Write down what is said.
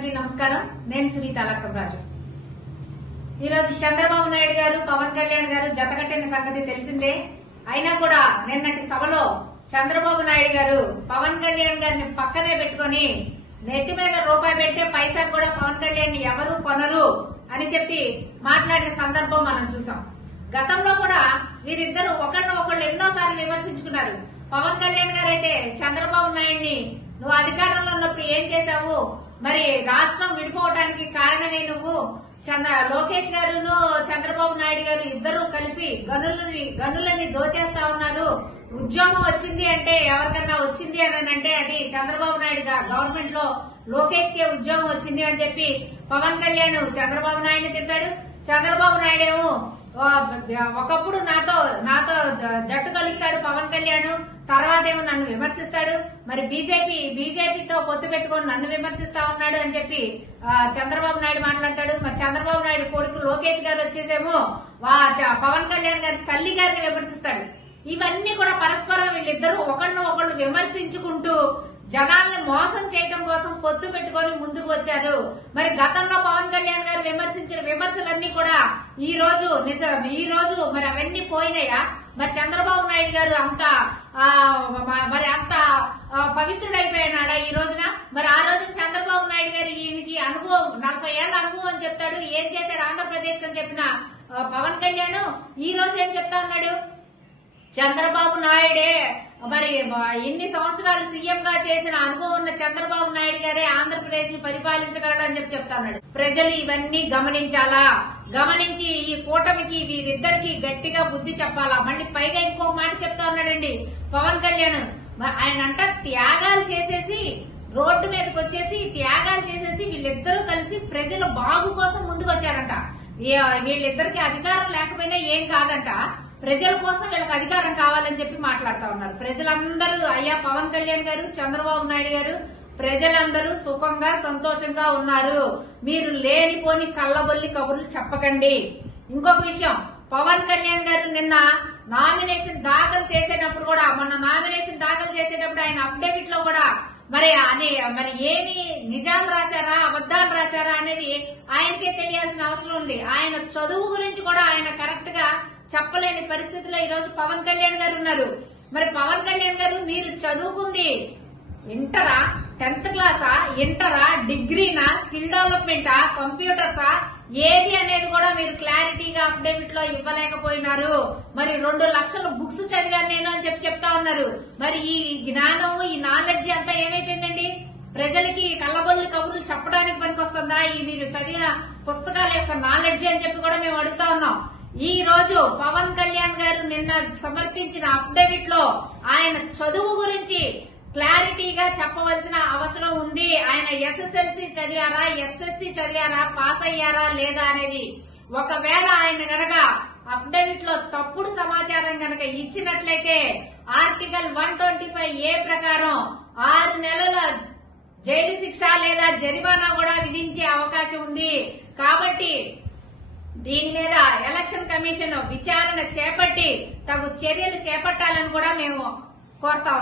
అందరికీ నమస్కారం. నేను సునీత లక్కరాజు. ఈ రోజు చంద్రబాబు నాయుడు గారు, పవన్ కళ్యాణ్ గారు జతకట్టిన సంగతి తెలిసిందే. అయినా కూడా నిన్నటి సభలో చంద్రబాబు నాయుడు గారు పవన్ కళ్యాణ్ గారిని పక్కనే పెట్టుకుని నెత్తి మీద రూపాయి పెట్టే పైసా కూడా పవన్ కళ్యాణ్ ఎవరు కొనరు అని చెప్పి మాట్లాడిన సందర్భం మనం చూసాం. గతంలో కూడా వీరిద్దరు ఒకళ్ళు ఎన్నోసార్లు విమర్శించుకున్నారు. పవన్ కళ్యాణ్ గారు అయితే చంద్రబాబు నాయుడిని నువ్వు అధికారంలో ఉన్నప్పుడు ఏం చేశావు, మరి రాష్ట్రం విడిపోవడానికి కారణమే నువ్వు, లోకేష్ గారును చంద్రబాబు నాయుడు గారు ఇద్దరు కలిసి గనులని దోచేస్తా ఉన్నారు, ఉద్యోగం వచ్చింది అంటే ఎవరికన్నా వచ్చింది అని అంటే అది చంద్రబాబు నాయుడు గవర్నమెంట్ లో లోకేష్ కే ఉద్యోగం వచ్చింది అని చెప్పి పవన్ కళ్యాణ్ చంద్రబాబు నాయుడిని తిట్టాడు. చంద్రబాబు నాయుడు ఏమో ఒకప్పుడు నాతో జట్టు కలుస్తాడు పవన్ కళ్యాణ్, తర్వాత ఏమో నన్ను విమర్శిస్తాడు, మరి బీజేపీతో పొత్తు పెట్టుకొని నన్ను విమర్శిస్తా ఉన్నాడు అని చెప్పి చంద్రబాబు నాయుడు మాట్లాడతాడు. మరి చంద్రబాబు నాయుడు కొడుకు లోకేష్ గారు వచ్చేసేమో పవన్ కళ్యాణ్ గారి తల్లి గారిని విమర్శిస్తాడు. ఇవన్నీ కూడా పరస్పరం వీళ్ళిద్దరూ ఒకళ్ళు విమర్శించుకుంటూ జనాలను మోసం చేయడం కోసం పొత్తు పెట్టుకొని ముందుకు వచ్చారు. మరి గతంలో పవన్ కళ్యాణ్ గారు విమర్శించిన విమర్శలన్నీ కూడా ఈ రోజు మరి అవన్నీ పోయినాయా? మరి చంద్రబాబు నాయుడు గారు అంత పవిత్రుడైపోయినాడా ఈ రోజున? మరి ఆ రోజున చంద్రబాబు నాయుడు గారు ఈయనకి అనుభవం 40 ఏళ్ల అనుభవం అని చెప్తాడు. ఏం చేశారు ఆంధ్రప్రదేశ్ అని చెప్పిన పవన్ కళ్యాణ్ ఈ రోజు ఏం చెప్తా ఉన్నాడు? చంద్రబాబు నాయుడే మరి ఇన్ని సంవత్సరాలు సీఎం గా చేసిన అనుభవం ఉన్న చంద్రబాబు నాయుడు గారే ఆంధ్రప్రదేశ్ ని పరిపాలించగలడు అని చెప్తా ఉన్నాడు. ప్రజలు ఇవన్నీ గమనించాలా, గమనించి ఈ కూటమికి వీరిద్దరికి గట్టిగా బుద్ధి చెప్పాలా. మళ్ళీ పైగా ఇంకో మాట చెప్తా ఉన్నాడండి పవన్ కళ్యాణ్. ఆయన అంట త్యాగాలు చేసేసి రోడ్డు మీదకి వచ్చేసి త్యాగాలు చేసేసి వీళ్ళిద్దరూ కలిసి ప్రజల బాగు కోసం ముందుకు వచ్చారంట. వీళ్ళిద్దరికి అధికారం లేకపోయినా ఏం కాదంట, ప్రజల కోసం వీళ్ళకి అధికారం కావాలని చెప్పి మాట్లాడుతా ఉన్నారు. ప్రజలందరూ అయ్యా పవన్ కళ్యాణ్ గారు, చంద్రబాబు నాయుడు గారు, ప్రజలందరూ సుఖంగా సంతోషంగా ఉన్నారు, మీరు లేనిపోని కళ్ళబొల్లి కబుర్లు చెప్పకండి. ఇంకొక విషయం, పవన్ కళ్యాణ్ గారు నిన్న నామినేషన్ దాఖలు చేసేటప్పుడు కూడా ఆయన అఫిడవిట్ లో కూడా మరి ఏమి నిజాలు రాశారా అబద్దాలు రాశారా అనేది ఆయనకే తెలియాల్సిన అవసరం ఉంది. ఆయన చదువు గురించి కూడా ఆయన కరెక్ట్ గా చెప్పలేని పరిస్థితిలో ఈ రోజు పవన్ కళ్యాణ్ గారు ఉన్నారు. మరి పవన్ కళ్యాణ్ గారు మీరు చదువుకుంది ఇంటరా, 10th క్లాసా, ఇంటరా, డిగ్రీనా, స్కిల్ డెవలప్మెంటా, కంప్యూటర్సా, ఏది అనేది కూడా మీరు క్లారిటీగా అఫిడవిట్ లో ఇవ్వలేకపోయినారు. మరి 2 లక్షల బుక్స్ చదివాను నేను అని చెప్తా ఉన్నారు. మరి ఈ జ్ఞానము ఈ నాలెడ్జ్ అంతా ఏమైపోయిందండి? ప్రజలకి కళ్ళబొల్లి కబుర్లు చెప్పడానికి పనికొస్తుందా ఈ మీరు చదివిన పుస్తకాల యొక్క నాలెడ్జ్ అని చెప్పి కూడా మేము అడుగుతా ఉన్నాం. ఈ రోజు పవన్ కళ్యాణ్ గారు నిన్న సమర్పించిన అఫిడవిట్ లో ఆయన చదువు గురించి క్లారిటీగా చెప్పవలసిన అవసరం ఉంది. ఆయన ఎస్ఎస్ఎల్సీ చదివారా, ఎస్ఎస్సీ చదివారా, పాస్ అయ్యారా లేదా అనేది. ఒకవేళ ఆయన గనక అఫిడవిట్ లో తప్పుడు సమాచారం గనక ఇచ్చినట్లయితే ఆర్టికల్ 125A ప్రకారం 6 నెలల జైలు శిక్ష లేదా జరిమానా కూడా విధించే అవకాశం ఉంది. కాబట్టి దీని మీద ఎలక్షన్ కమిషన్ విచారణ చేపట్టి తగు చర్యలు చేపట్టాలని కూడా మేము కోరుతా ఉన్నాం.